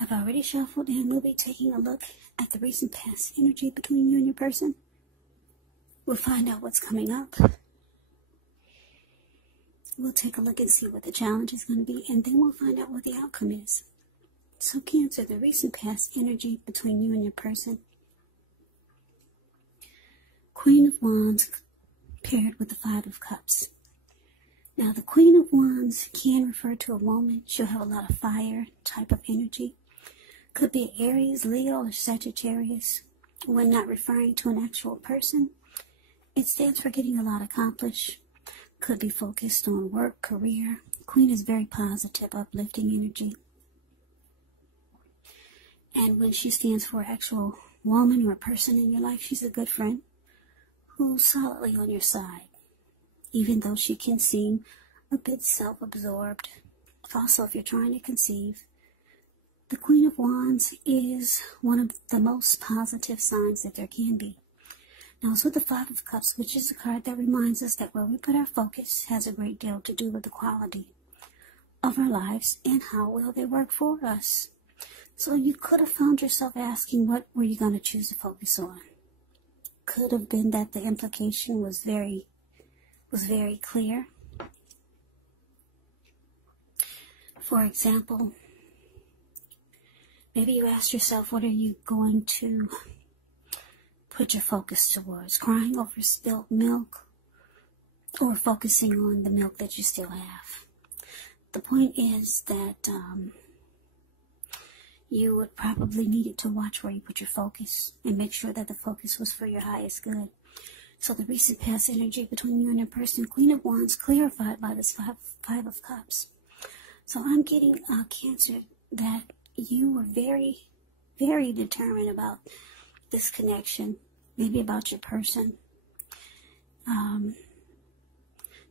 I've already shuffled, and we'll be taking a look at the recent past energy between you and your person. We'll find out what's coming up. We'll take a look and see what the challenge is going to be, and then we'll find out what the outcome is. So Cancer, the recent past energy between you and your person. Queen of Wands paired with the Five of Cups. Now, the Queen of Wands can refer to a woman. She'll have a lot of fire type of energy. Could be Aries, Leo, or Sagittarius. When not referring to an actual person, it stands for getting a lot accomplished. Could be focused on work, career. Queen is very positive, uplifting energy. And when she stands for an actual woman or a person in your life, she's a good friend who's solidly on your side, even though she can seem a bit self-absorbed. Also, if you're trying to conceive, the Queen of Wands is one of the most positive signs that there can be. Now, it's with the Five of Cups, which is a card that reminds us that where we put our focus has a great deal to do with the quality of our lives and how well they work for us. So you could have found yourself asking, what were you going to choose to focus on? Could have been that the implication was very clear. For example, maybe you asked yourself, what are you going to put your focus towards? Crying over spilled milk, or focusing on the milk that you still have? The point is that you would probably need to watch where you put your focus and make sure that the focus was for your highest good. So the recent past energy between you and your person, Queen of Wands, clarified by this Five of Cups. So I'm getting Cancer, that you were very, very determined about this connection, maybe about your person.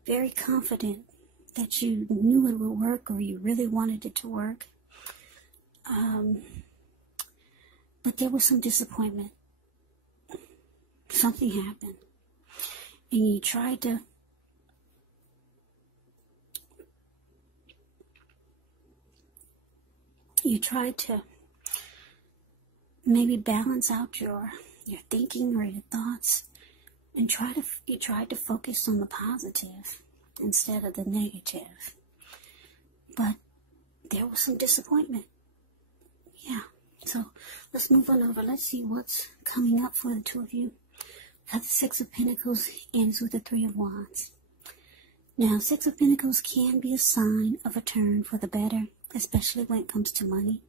Very confident that you knew it would work, or you really wanted it to work. But there was some disappointment. Something happened. And you tried to maybe balance out your thinking or your thoughts, and you tried to focus on the positive instead of the negative. But there was some disappointment. Yeah. So let's move on over. Let's see what's coming up for the two of you. Got the Six of Pentacles ends with the Three of Wands. Now, Six of Pentacles can be a sign of a turn for the better, especially when it comes to money.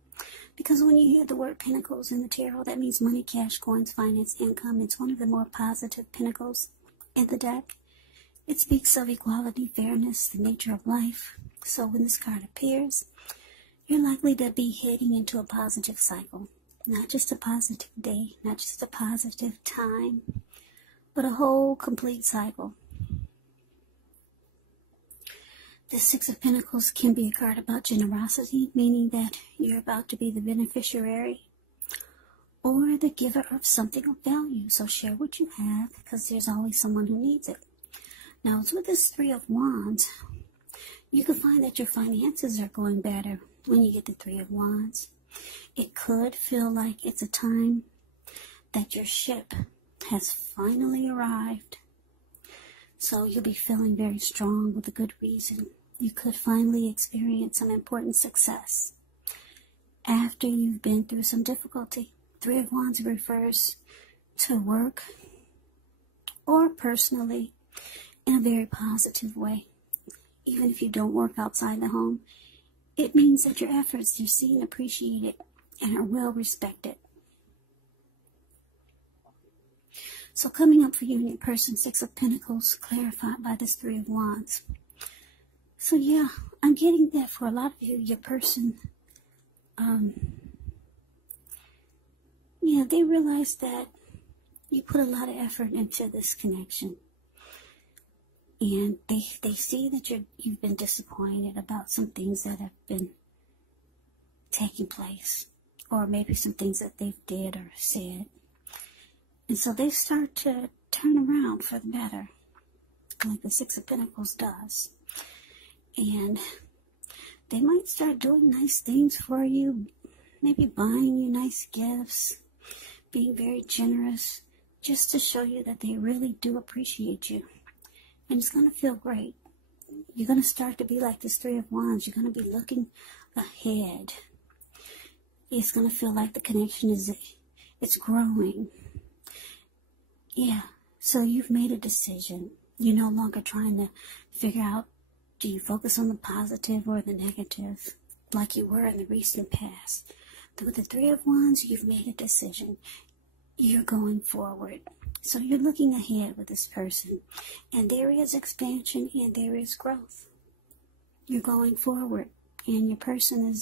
Because when you hear the word Pentacles in the tarot, that means money, cash, coins, finance, income. It's one of the more positive Pentacles in the deck. It speaks of equality, fairness, the nature of life. So when this card appears, you're likely to be heading into a positive cycle. Not just a positive day, not just a positive time, but a whole complete cycle. The Six of Pentacles can be a card about generosity, meaning that you're about to be the beneficiary or the giver of something of value. So share what you have, because there's always someone who needs it. Now, with this Three of Wands, you can find that your finances are going better when you get the Three of Wands. It could feel like it's a time that your ship has finally arrived. So you'll be feeling very strong with a good reason. You could finally experience some important success after you've been through some difficulty. Three of Wands refers to work or personally in a very positive way. Even if you don't work outside the home, it means that your efforts are seen, appreciated, and are well respected. So coming up for you and your person, Six of Pentacles, clarified by this Three of Wands. So yeah, I'm getting that for a lot of you, your person, yeah, they realize that you put a lot of effort into this connection. And they see that you've been disappointed about some things that have been taking place, or maybe some things that they've did or said. And so they start to turn around for the better, like the Six of Pentacles does. And they might start doing nice things for you, maybe buying you nice gifts, being very generous, just to show you that they really do appreciate you. And it's going to feel great. You're going to start to be like this Three of Wands. You're going to be looking ahead. It's going to feel like the connection it's growing. Yeah, so you've made a decision. You're no longer trying to figure out, do you focus on the positive or the negative, like you were in the recent past. With the Three of Wands, you've made a decision. You're going forward. So you're looking ahead with this person. And there is expansion and there is growth. You're going forward. And your person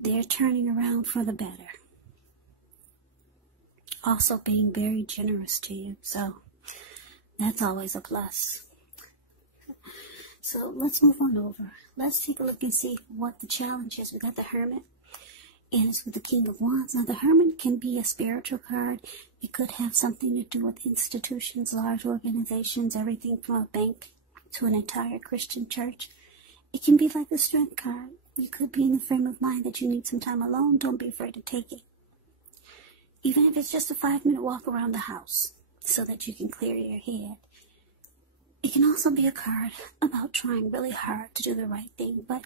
they're turning around for the better. Also being very generous to you. So that's always a plus. So let's move on over. Let's take a look and see what the challenge is. We got the Hermit. And it's with the King of Wands. Now, the Hermit can be a spiritual card. It could have something to do with institutions, large organizations, everything from a bank to an entire Christian church. It can be like the Strength card. You could be in the frame of mind that you need some time alone. Don't be afraid to take it. Even if it's just a 5-minute walk around the house so that you can clear your head. It can also be a card about trying really hard to do the right thing. But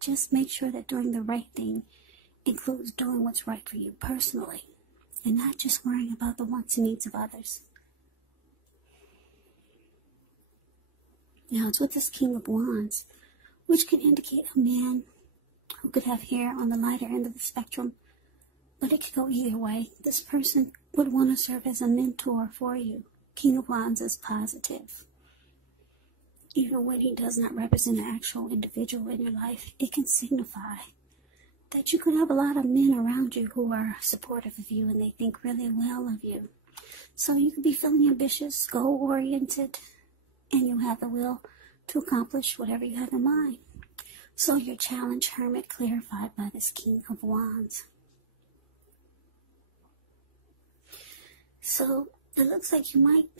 just make sure that doing the right thing includes doing what's right for you personally and not just worrying about the wants and needs of others. Now, it's with this King of Wands, which can indicate a man who could have hair on the lighter end of the spectrum, but it could go either way. This person would want to serve as a mentor for you. King of Wands is positive. Even when he does not represent an actual individual in your life, it can signify that you could have a lot of men around you who are supportive of you and they think really well of you. So you could be feeling ambitious, goal-oriented, and you have the will to accomplish whatever you have in mind. So your challenge, Hermit, clarified by this King of Wands. So it looks like you might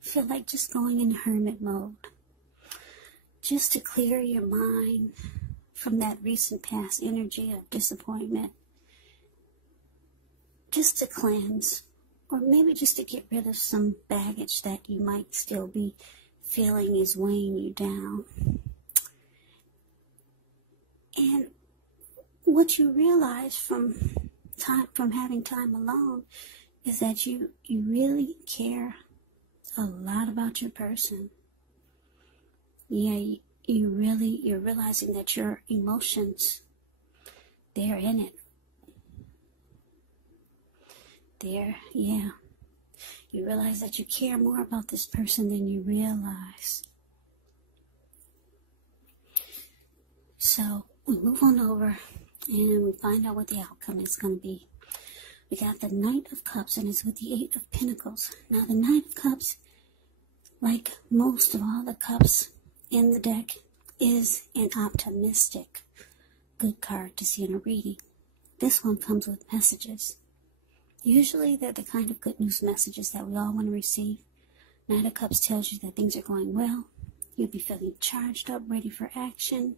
feel like just going in Hermit mode, just to clear your mind from that recent past energy of disappointment, just to cleanse, or maybe just to get rid of some baggage that you might still be feeling is weighing you down. And what you realize from having time alone is that you really care a lot about your person. Yeah, you're realizing that your emotions, they're in it. You realize that you care more about this person than you realize. So we move on over and we find out what the outcome is going to be. We got the Knight of Cups, and it's with the Eight of Pentacles. Now, the Knight of Cups, like most of all the cups in the deck, is an optimistic, good card to see in a reading. This one comes with messages. Usually, they're the kind of good news messages that we all want to receive. Knight of Cups tells you that things are going well. You'll be feeling charged up, ready for action.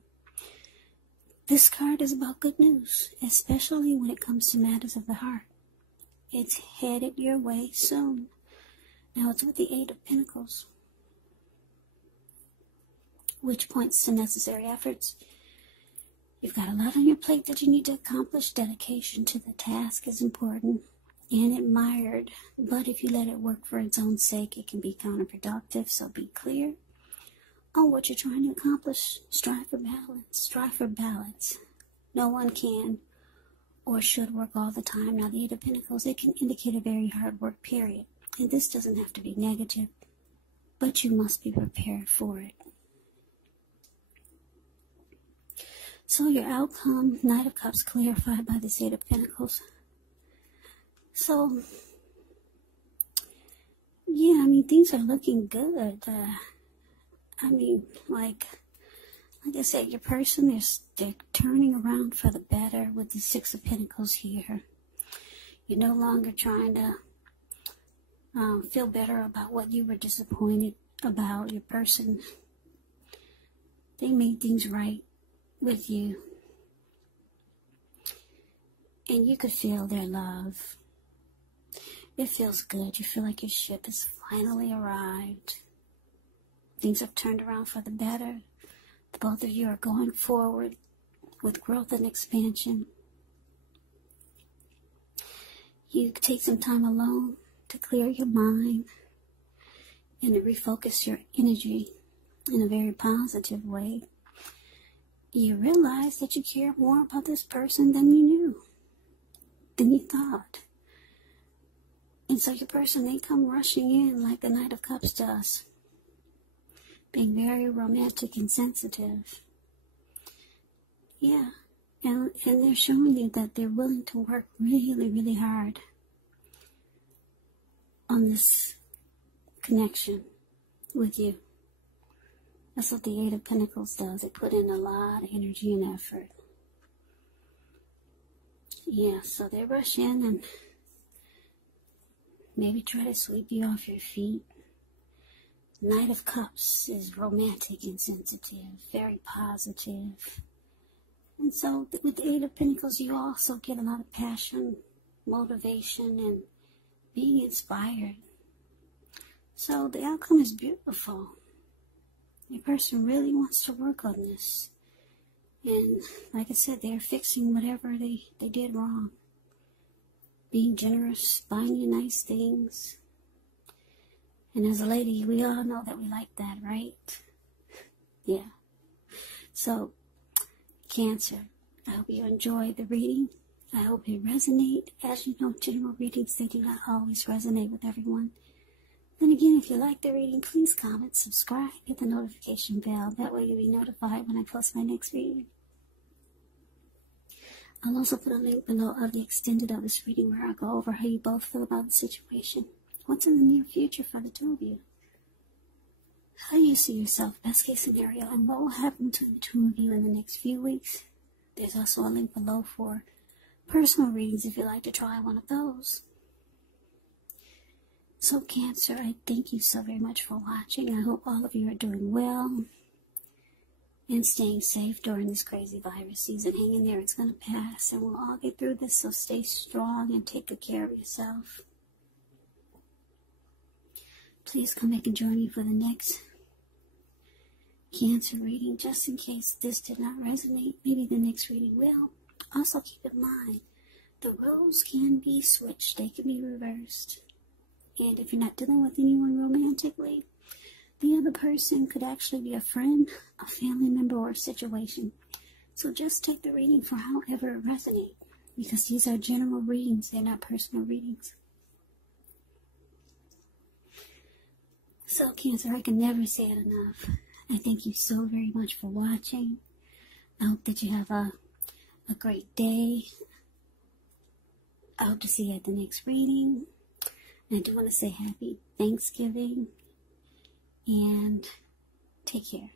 This card is about good news, especially when it comes to matters of the heart. It's headed your way soon. Now, it's with the Eight of Pentacles, which points to necessary efforts. You've got a lot on your plate that you need to accomplish. Dedication to the task is important and admired, but if you let it work for its own sake, it can be counterproductive, so be clear on what you're trying to accomplish. Strive for balance. Strive for balance. No one can or should work all the time. Now, the Eight of Pentacles, it can indicate a very hard work period. And this doesn't have to be negative, but you must be prepared for it. So your outcome, Knight of Cups, clarified by this Eight of Pentacles. So, yeah, I mean, things are looking good. Like I said, your person, they're turning around for the better with the Six of Pentacles here. You're no longer trying to feel better about what you were disappointed about. Your person, they made things right with you. And you could feel their love. It feels good. You feel like your ship has finally arrived. Things have turned around for the better. Both of you are going forward with growth and expansion. You take some time alone to clear your mind and to refocus your energy in a very positive way. You realize that you care more about this person than you knew, than you thought. And so your person, they come rushing in like the Knight of Cups does, being very romantic and sensitive. Yeah, and they're showing you that they're willing to work really, really hard on this connection with you. That's what the Eight of Pentacles does. They put in a lot of energy and effort. Yeah, so they rush in and maybe try to sweep you off your feet. Knight of Cups is romantic and sensitive, very positive. And so with the Eight of Pentacles, you also get a lot of passion, motivation, and being inspired. So the outcome is beautiful. Your person really wants to work on this. And like I said, they're fixing whatever they did wrong. Being generous, buying you nice things. And as a lady, we all know that we like that, right? Yeah. So, Cancer, I hope you enjoyed the reading. I hope it resonates. As you know, general readings, they do not always resonate with everyone. Then again, if you like the reading, please comment, subscribe, hit the notification bell. That way you'll be notified when I post my next reading. I'll also put a link below of the extended of this reading where I'll go over how you both feel about the situation. What's in the near future for the two of you? How you see yourself, best case scenario, and what will happen to the two of you in the next few weeks. There's also a link below for personal readings if you'd like to try one of those. So Cancer, I thank you so very much for watching. I hope all of you are doing well and staying safe during this crazy virus season. Hang in there, it's going to pass, and we'll all get through this, so stay strong and take good care of yourself. Please come back and join me for the next Cancer reading, just in case this did not resonate. Maybe the next reading will. Also keep in mind, the roles can be switched, they can be reversed. And if you're not dealing with anyone romantically, the other person could actually be a friend, a family member, or a situation. So just take the reading for however it resonates, because these are general readings, they're not personal readings. So Cancer, I can never say it enough. I thank you so very much for watching. I hope that you have a great day. I hope to see you at the next reading. And I do want to say happy Thanksgiving and take care.